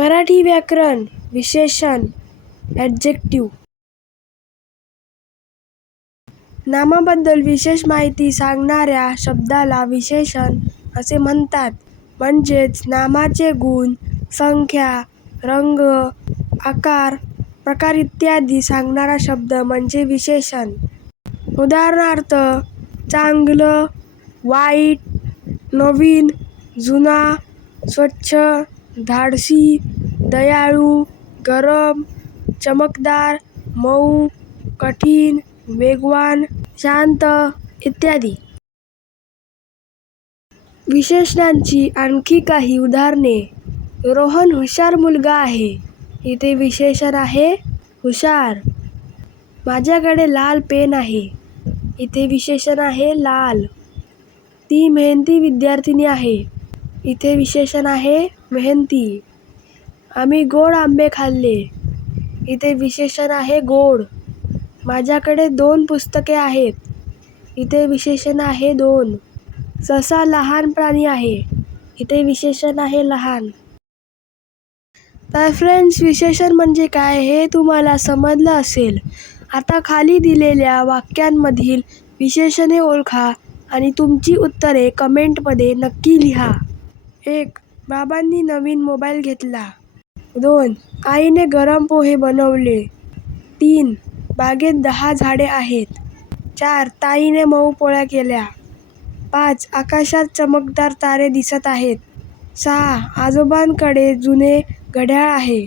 मराठी व्याकरण विशेषण ॲडजेक्टिव्ह. नामाबद्दल विशेष माहिती सांगणाऱ्या शब्दाला विशेषण असे म्हणतात. म्हणजेच नामाचे गुण, संख्या, रंग, आकार, प्रकार इत्यादी सांगणारा शब्द म्हणजे विशेषण. उदाहरणार्थ चांगलं, वाईट, नवीन, जुना, स्वच्छ, धाडसी, दयाळू, गरम, चमकदार, मऊ, कठीण, वेगवान, शांत इत्यादी. विशेषणांची आणखी काही उदाहरणे. रोहन हुशार मुलगा आहे. इथे विशेषण आहे हुशार. माझ्याकडे लाल पेन आहे. इथे विशेषण आहे लाल. ती मेहनती विद्यार्थिनी आहे. इथे विशेषण आहे मेहनती. आम्ही गोड आंबे खाल्ले. इथे विशेषण आहे गोड. माझ्याकडे 2 पुस्तके आहेत. इथे विशेषण आहे 2. ससा लहान प्राणी आहे. इथे विशेषण आहे लहान. तर फ्रेंड्स, विशेषण म्हणजे काय हे तुम्हाला समजलं असेल. आता खाली दिलेल्या वाक्यांमधील विशेषणे ओळखा आणि तुमची उत्तरे कमेंटमध्ये नक्की लिहा. 1. बाबांनी नवीन मोबाईल घेतला. 2. आईने गरम पोहे बनवले. 3. बागेत 10 झाडे आहेत. 4. ताईने मऊ पोळ्या केल्या. 5. आकाशात चमकदार तारे दिसत आहेत. 6. आजोबांकडे जुने घड्याळ आहे.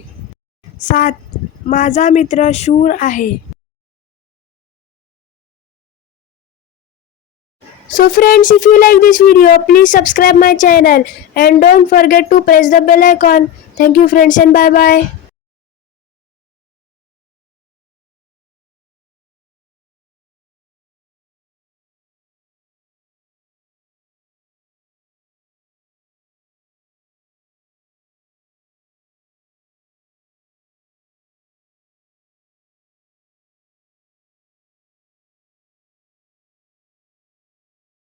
7. माझा मित्र शूर आहे. So friends, if you like this video, please subscribe my channel and don't forget to press the bell icon. Thank you friends and bye bye.